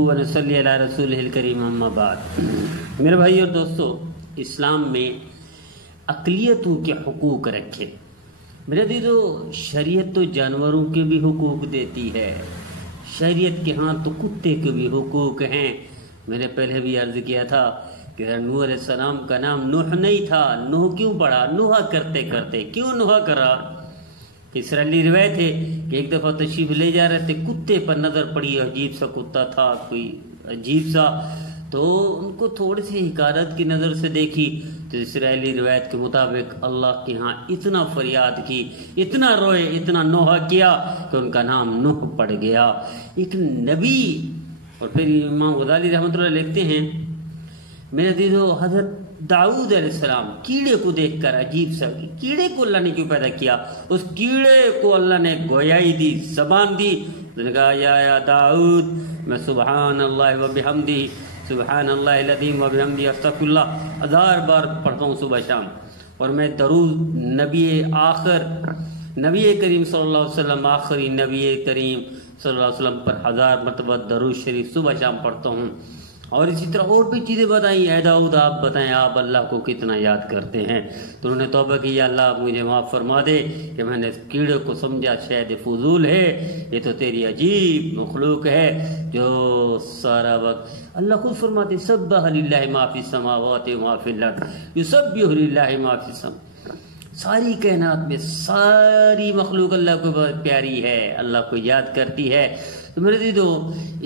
ونصلی علی رسولہ الکریم اما بعد۔ میرے بھائی اور دوستو، اسلام میں اقلیتوں کے حقوق رکھے۔ میرے دیدو، شریعت تو جانوروں کے بھی حقوق دیتی ہے، شریعت کے ہاں تو کتے کے بھی حقوق ہیں۔ میں نے پہلے بھی عرض کیا تھا کہ نوح علیہ السلام کا نام نوح نہیں تھا، نوح کیوں پڑا؟ نوح کرتے کرتے کیوں نوح کرا؟ اسرائیلی روایت ہے کہ ایک دفعہ تشریف لے جا رہے تھے، کتے پر نظر پڑی، عجیب سا کتا تھا، کوئی عجیب سا، تو ان کو تھوڑی سی حقارت کی نظر سے دیکھی تو اسرائیلی روایت کے مطابق اللہ کے ہاں اتنا فریاد کی، اتنا روئے، اتنا نوحہ کیا کہ ان کا نام نوح پڑ گیا، ایک نبی۔ اور پھر امام غزالی رحمۃ اللہ لکھتے ہیں، میرے عزیزو، حضرت داؤد علیہ السلام کیڑے کو دیکھ کر عجیب سا، کیڑے کو اللہ نے کیوں پیدا کیا؟ اس کیڑے کو اللہ نے گویائی دی، زبان دی، نے کہا یا داؤد میں سبحان اللہ و بحمدہ، سبحان اللہ العظیم و بحمدہ استغفر اللہ 1000 بار پڑھتا ہوں صبح شام، اور میں درود نبی آخر، نبی کریم صلی اللہ علیہ وسلم، آخری نبی کریم صلی اللہ علیہ وسلم پر 1000 مرتبہ درود شریف صبح شام پڑھتا ہوں۔ اور اسی طرح اور بھی چیزیں بتائیں، اے داؤد آپ بتائیں آپ اللہ کو کتنا یاد کرتے ہیں؟ تو انہوں نے توبہ کی، یا اللہ مجھے معاف فرما دے کہ میں نے کیڑے کو سمجھا شاید فضول ہے، یہ تو تیری عجیب مخلوق ہے جو سارا وقت، اللہ خود فرماتے سبح للہ ما فی السماوات و ما فی الارض یسبح للہ ما فی السماوات، ساری کائنات میں ساری مخلوق اللہ کو بہت پیاری ہے، اللہ کو یاد کرتی ہے۔ تو میرے دیدو،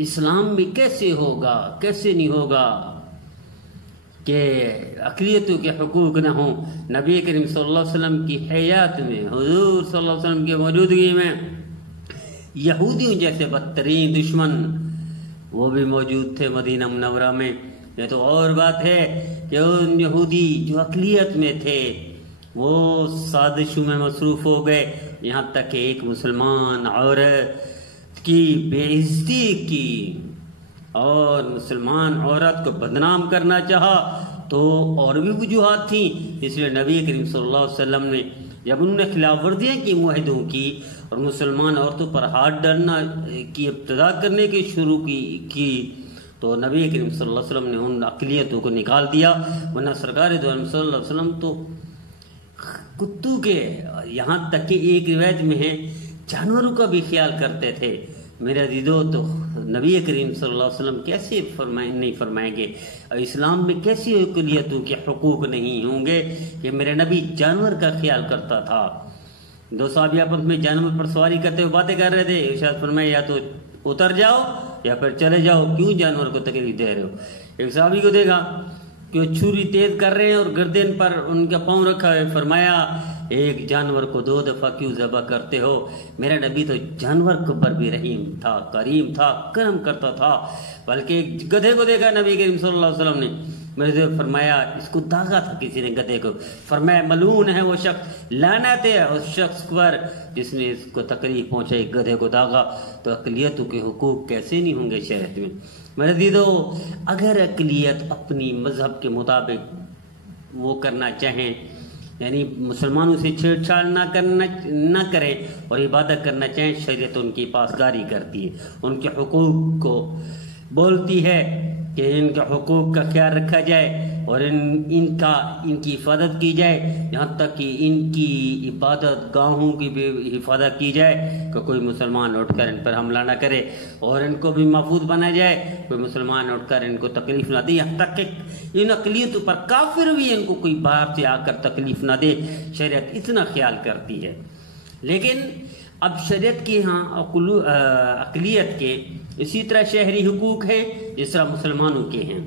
اسلام میں کیسے ہوگا، کیسے نہیں ہوگا کہ اقلیتوں کے حقوق نہ ہوں؟ نبی کریم صلی اللہ علیہ وسلم کی حیات میں، حضور صلی اللہ علیہ وسلم کی موجودگی میں یہودیوں جیسے بدترین دشمن وہ بھی موجود تھے مدینہ منورہ میں۔ یہ تو اور بات ہے کہ ان یہودی جو اقلیت میں تھے وہ سازشوں میں مصروف ہو گئے، یہاں تک کہ ایک مسلمان عورت کی بے عزتی کی اور مسلمان عورت کو بدنام کرنا چاہا، تو اور بھی وجوہات تھیں، اس لیے نبی کریم صلی اللہ علیہ وسلم نے جب انہوں نے خلاف ورزیاں کی معاہدوں کی اور مسلمان عورتوں پر ہاتھ ڈالنا کی ابتدا کرنے کی شروع کی تو نبی کریم صلی اللہ علیہ وسلم نے ان اقلیتوں کو نکال دیا، ورنہ سرکار دو عالم صلی اللہ علیہ وسلم تو کتوں کے، یہاں تک کہ ایک روایت میں ہے جانوروں کا بھی خیال کرتے تھے۔ میرے عزیزو، تو نبی کریم صلی اللہ علیہ وسلم کیسے نہیں فرمائیں گے؟ اور اسلام میں کیسی اقلیتوں کے حقوق نہیں ہوں گے کہ میرے نبی جانور کا خیال کرتا تھا؟ دو صحابی آپس میں جانور پر سواری کرتے ہوئے باتیں کر رہے تھے، ارشاد فرمایا یا تو اتر جاؤ یا پھر چلے جاؤ، کیوں جانور کو تکلیف دے رہے ہو؟ ایک صحابی کو دیکھا کہ وہ چھری تیز کر رہے ہیں اور گردن پر ان کا پاؤں رکھا ہے، فرمایا ایک جانور کو 2 دفعہ کیوں ذبح کرتے ہو؟ میرا نبی تو جانور کے اوپر بھی رحیم تھا، کریم تھا، کرم کرتا تھا۔ بلکہ ایک گدھے کو دیکھا نبی کریم صلی اللہ علیہ وسلم نے، میرے سے فرمایا اس کو داغا تھا کسی نے گدھے کو، فرمایا ملعون ہے وہ شخص، لعنت ہے اس شخص پر جس نے اس کو تکلیف پہنچائی، گدھے کو داغا۔ تو اقلیتوں کے حقوق کیسے نہیں ہوں گے شریعت میں؟ میرے دیدو، اگر اقلیت اپنی مذہب کے مطابق وہ کرنا چاہیں، یعنی مسلمانوں سے چھیڑ چھاڑ نہ کرے اور عبادت کرنا چاہیں، شریعت ان کی پاسداری کرتی ہے، ان کے حقوق کو بولتی ہے کہ ان کے حقوق کا خیال رکھا جائے اور ان کی حفاظت کی جائے، یہاں تک کہ ان کی عبادت گاہوں کی بھی حفاظت کی جائے کہ کوئی مسلمان اٹھ کر ان پر حملہ نہ کرے، اور ان کو بھی محفوظ بنا جائے، کوئی مسلمان اٹھ کر ان کو تکلیف نہ دے، یہاں تک کہ ان اقلیتوں پر کافر بھی ان کو کوئی باہر سے آ کر تکلیف نہ دے، شریعت اتنا خیال کرتی ہے۔ لیکن اب شریعت کے ہاں اقلیت کے اسی طرح شہری حقوق ہیں جس طرح مسلمانوں کے ہیں،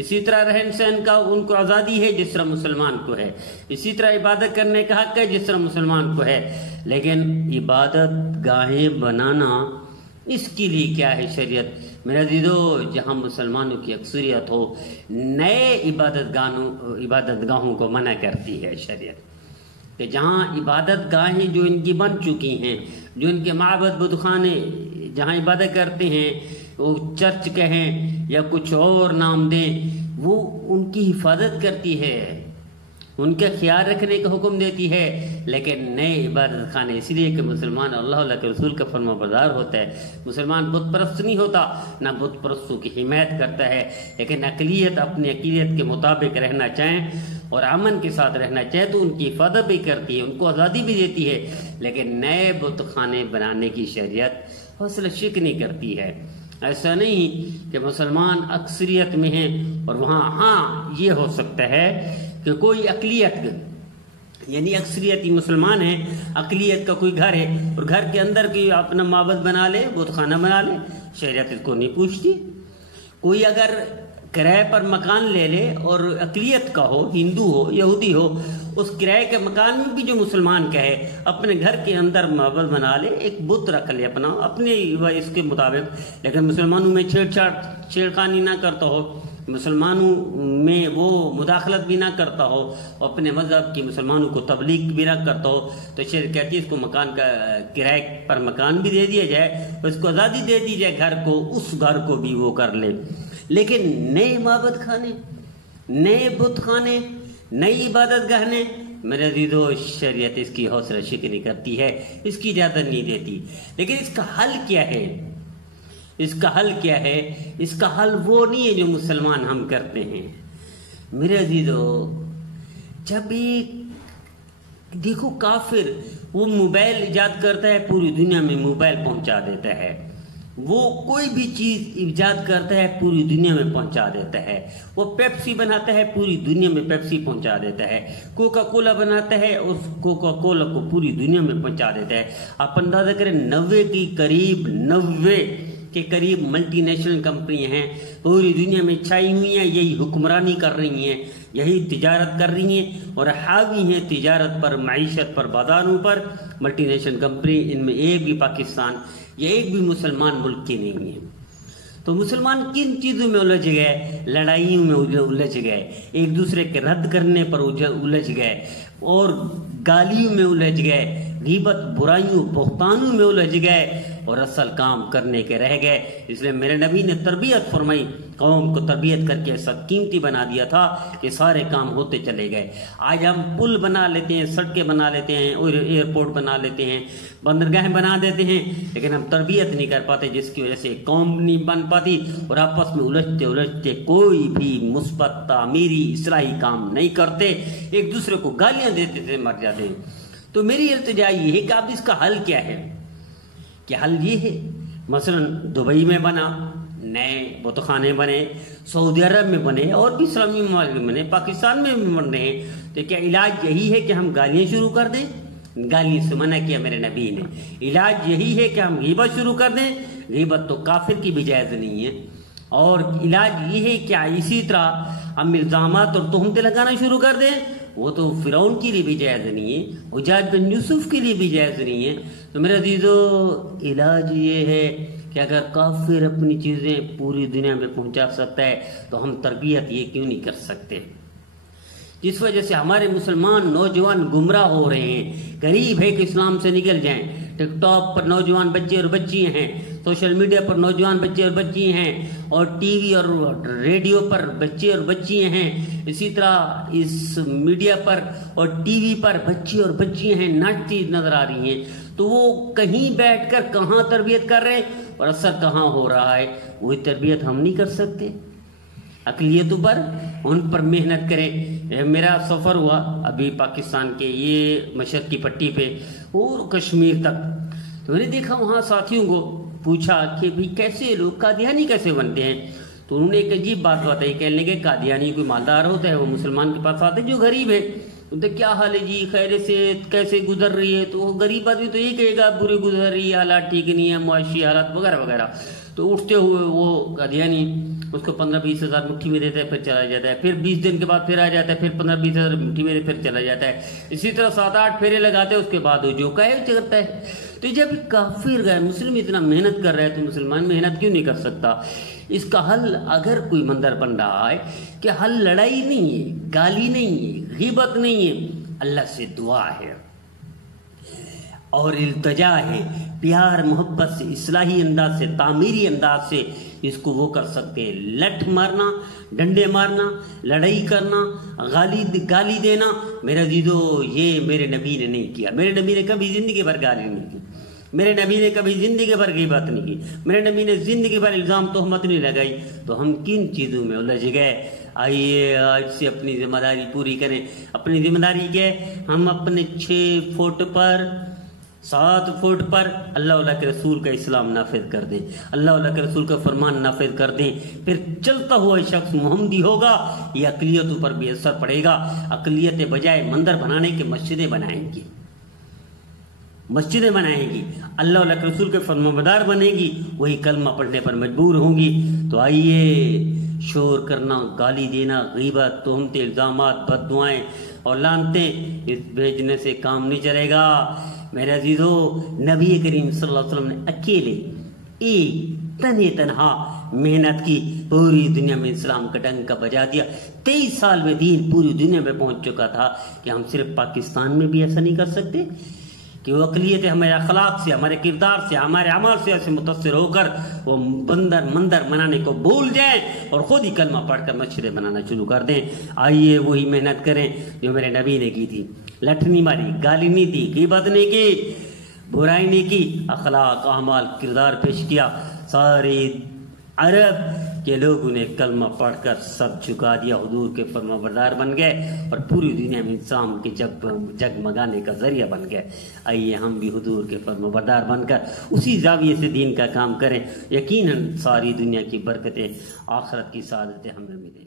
اسی طرح رہن سہن کا ان کو آزادی ہے جس طرح مسلمان کو ہے، اسی طرح عبادت کرنے کا حق ہے جس طرح مسلمان کو ہے۔ لیکن عبادت گاہیں بنانا، اس کے لیے کیا ہے شریعت؟ میرا عزیزو، جہاں مسلمانوں کی اکثریت ہو، نئے عبادت گاہوں کو منع کرتی ہے شریعت، کہ جہاں عبادت گاہیں جو ان کی بن چکی ہیں، جو ان کے معبد بت خانے جہاں عبادت کرتے ہیں، وہ چرچ کہیں یا کچھ اور نام دیں، وہ ان کی حفاظت کرتی ہے، ان کا خیال رکھنے کا حکم دیتی ہے. لیکن نئے عبادت خانے اس لیے کہ مسلمان اللہ کے رسول کا فرما بردار ہوتا ہے. مسلمان بت پرست نہیں ہوتا، نہ بت پرستوں کی حمایت کرتا ہے، لیکن اقلیت اپنی عقیدت کے مطابق رہنا چاہیں اور امن کے ساتھ رہنا چاہے تو ان کی حفاظت بھی کرتی ہے، ان کو آزادی بھی دیتی ہے. لیکن نئے بت خانے بنانے کی شریعت حوصلہ شک نہیں کرتی ہے. ایسا نہیں کہ مسلمان اکثریت میں ہیں اور وہاں ہاں یہ ہو سکتا ہے کہ کوئی اقلیت یعنی اکثریتی مسلمان ہیں، اقلیت کا کوئی گھر ہے اور گھر کے اندر کوئی اپنا معبد بنا لے، بت خانہ بنا لے، شریعت اس کو نہیں پوچھتی. کوئی اگر کرائے پر مکان لے لے اور اقلیت کا ہو، ہندو ہو یہودی ہو، اس کرائے کے مکان میں بھی جو مسلمان کا ہے اپنے گھر کے اندر معبد بنا لے، ایک بت رکھ لے اپنا اپنے اس کے مطابق، لیکن مسلمانوں میں چھیڑخانی نہ کرتا ہو، مسلمانوں میں وہ مداخلت بھی نہ کرتا ہو، اپنے مذہب کی مسلمانوں کو تبلیغ بھی نہ کرتا ہو، تو شریعت کہتی ہے اس کو مکان کا کرائے پر مکان بھی دے دیا جائے، اس کو آزادی دے دی جائے گھر کو، اس گھر کو بھی وہ کر لے. لیکن نئے معبد خانے، نئے بت خانے، نئی عبادت گاہیں، میرے عزیزو شریعت اس کی حوصلہ شکنی نہیں کرتی ہے، اس کی اجازت نہیں دیتی. لیکن اس کا حل کیا ہے؟ اس کا حل کیا ہے؟ اس کا حل وہ نہیں ہے جو مسلمان ہم کرتے ہیں. میرے عزیزو، جب ایک دیکھو کافر وہ موبائل ایجاد کرتا ہے، پوری دنیا میں موبائل پہنچا دیتا ہے، وہ کوئی بھی چیز ایجاد کرتا ہے پوری دنیا میں پہنچا دیتا ہے، وہ پیپسی بناتا ہے پوری دنیا میں پیپسی پہنچا دیتا ہے، کوکا کولا بناتا ہے اس کوکا کولا کو پوری دنیا میں پہنچا دیتا ہے. آپ اندازہ کریں 90 کے قریب ملٹی نیشنل کمپنی ہیں پوری دنیا میں چھائی ہوئی ہیں، یہی حکمرانی کر رہی ہیں، یہی تجارت کر رہی ہیں اور حاوی ہیں تجارت پر، معیشت پر، بازاروں پر. ملٹی نیشنل کمپنی، ان میں ایک بھی پاکستان یا ایک بھی مسلمان ملک کی نہیں ہے. تو مسلمان کن چیزوں میں الجھ گئے؟ لڑائیوں میں الجھ گئے، ایک دوسرے کے رد کرنے پر الجھ گئے اور گالیوں میں الجھ گئے، غیبت، برائیوں، بہتانوں میں الجھ گئے اور اصل کام کرنے کے رہ گئے. اس لیے میرے نبی نے تربیت فرمائی، قوم کو تربیت کر کے ایسا قیمتی بنا دیا تھا کہ سارے کام ہوتے چلے گئے. آج ہم پل بنا لیتے ہیں، سڑکیں بنا لیتے ہیں اور ایئرپورٹ بنا لیتے ہیں، بندرگاہیں بنا دیتے ہیں، لیکن ہم تربیت نہیں کر پاتے، جس کی وجہ سے قوم نہیں بن پاتی اور آپس میں الجھتے کوئی بھی مثبت تعمیری اصلاحی کام نہیں کرتے، ایک دوسرے کو گالیاں دیتے تھے مر جاتے ہیں. تو میری التجا یہ ہے کہ اب اس کا حل کیا ہے؟ کہ حل یہ ہے مثلا دبئی میں بنا، نئے بت خانے بنے، سعودی عرب میں بنے اور بھی اسلامی ممالک میں بنے، پاکستان میں بھی بن رہے ہیں. تو کیا علاج یہی ہے کہ ہم گالیاں شروع کر دیں؟ گالی سے منع کیا میرے نبی نے. علاج یہی ہے کہ ہم غیبت شروع کر دیں؟ غیبت تو کافر کی بھی جائز نہیں ہے. اور علاج یہ ہے کیا اسی طرح ہم الزامات اور تہمتیں لگانا شروع کر دیں؟ وہ تو فرعون کے لیے بھی جائز نہیں ہے، حجاج بن یوسف کے لیے بھی جائز نہیں ہے. تو میرے عزیزو، علاج یہ ہے کہ اگر کافر اپنی چیزیں پوری دنیا میں پہنچا سکتا ہے تو ہم تربیت یہ کیوں نہیں کر سکتے؟ جس وجہ سے ہمارے مسلمان نوجوان گمراہ ہو رہے ہیں، قریب ہے کہ اسلام سے نکل جائیں. ٹک ٹاک پر نوجوان بچے اور بچیاں ہیں، سوشل میڈیا پر نوجوان بچے اور بچی ہیں، اور ٹی وی اور ریڈیو پر بچے اور بچیاں ہیں. اسی طرح اس میڈیا پر اور ٹی وی پر بچے اور بچیاں ہیں ناچتی نظر آ رہی ہیں. تو وہ کہیں بیٹھ کر کہاں تربیت کر رہے ہیں اور اثر کہاں ہو رہا ہے؟ وہی تربیت ہم نہیں کر سکتے. اقلیتوں پر ان پر محنت کریں. میرا سفر ہوا ابھی پاکستان کے یہ مشرق کی پٹی پہ اور کشمیر تک، تو میں نے دیکھا وہاں ساتھیوں کو پوچھا کہ بھی کیسے لوگ قادیانی کیسے بنتے ہیں. تو انہوں نے ایک عجیب بات بتائی، کہنے لگے قادیانی کوئی مالدار ہوتا ہے، وہ مسلمان کے پاس آتے جو غریب ہے، تو کیا حال ہے جی، خیر سے کیسے گزر رہی ہے؟ تو غریب آدمی تو یہ کہے گا برے گزر رہی ہے، حالات ٹھیک نہیں ہے، معاشی حالات وغیرہ وغیرہ. تو اٹھتے ہوئے وہ قادیانی اس کو 15-20 ہزار مٹھی میں دیتا ہے، پھر چلا جاتا ہے، پھر 20 دن کے بعد پھر آ جاتا ہے، پھر 15-20 ہزار مٹھی میں پھر چلا جاتا ہے. اسی طرح 7-8 پھیرے لگاتے ہیں، اس کے بعد وہ جو کہے کرتا ہے. تو جب کافر گئے مسلم اتنا محنت کر رہا ہے تو مسلمان محنت کیوں نہیں کر سکتا؟ اس کا حل اگر کوئی مندر بن رہا ہے کہ حل لڑائی نہیں ہے، گالی نہیں ہے، غیبت نہیں ہے، اللہ سے دعا ہے اور التجا ہے، پیار محبت سے، اصلاحی انداز سے، تعمیری انداز سے اس کو وہ کر سکتے ہیں۔ لٹھ مارنا، ڈنڈے مارنا، لڑائی کرنا، گالی دینا، میرے عزیزو یہ میرے نبی نے نہیں کیا۔ میرے نبی نے کبھی زندگی بھر گالی نہیں کی، میرے نبی نے کبھی زندگی بھر غیبت نہیں کی، میرے نبی نے زندگی بھر الزام تہمت نہیں لگائی۔ تو ہم کن چیزوں میں الجھ گئے؟ آئیے آج سے اپنی ذمہ داری پوری کریں۔ اپنی ذمہ داری کیا ہے؟ ہم اپنے 6 فٹ پر 7 فٹ پر اللہ کے رسول کا اسلام نافذ کر دیں، اللہ کے رسول کا فرمان نافذ کر دیں، پھر چلتا ہوا شخص محمدی ہوگا۔ یہ اقلیتوں پر بھی اثر پڑے گا۔ اقلیت بجائے مندر بنانے کے مسجدیں بنائیں گی، مسجدیں بنائیں گی، اللہ کے رسول کے فرمانبردار بنے گی، وہی کلمہ پڑھنے پر مجبور ہوں گی۔ تو آئیے شور کرنا، گالی دینا، غیبت، تہمتیں، الزامات، بد دعائیں اور لعنتیں اس بھیجنے سے کام نہیں چلے گا۔ میرے عزیزو، نبی کریم صلی اللہ علیہ وسلم نے اکیلے ایک تنہا محنت کی، پوری دنیا میں اسلام کا ڈنکا بجا دیا۔ 23 سال میں دین پوری دنیا میں پہنچ چکا تھا کہ ہم صرف پاکستان میں بھی ایسا نہیں کر سکتے کہ وہ اقلیتیں ہمارے اخلاق سے، ہمارے کردار سے، ہمارے عمل سے ایسے متاثر ہو کر وہ مندر بنانے کو بھول جائیں اور خود ہی کلمہ پڑھ کر مسجدیں بنانا شروع کر دیں۔ آئیے وہی محنت کریں جو میرے نبی نے کی تھی۔ لٹھ نہیں ماری، گالی نہیں دی، غیبت نہیں کی، برائی نہیں کی، اخلاق، اعمال، کردار پیش کیا۔ سارے عرب کے لوگوں نے کلمہ پڑھ کر سب جھکا دیا، حضور کے فرمانبردار بن گئے اور پوری دنیا میں انسان کے جگمگانے کا ذریعہ بن گئے۔ آئیے ہم بھی حضور کے فرمانبردار بن کر اسی زاویے سے دین کا کام کریں، یقیناً ساری دنیا کی برکتیں، آخرت کی سعادتیں ہمیں ملیں۔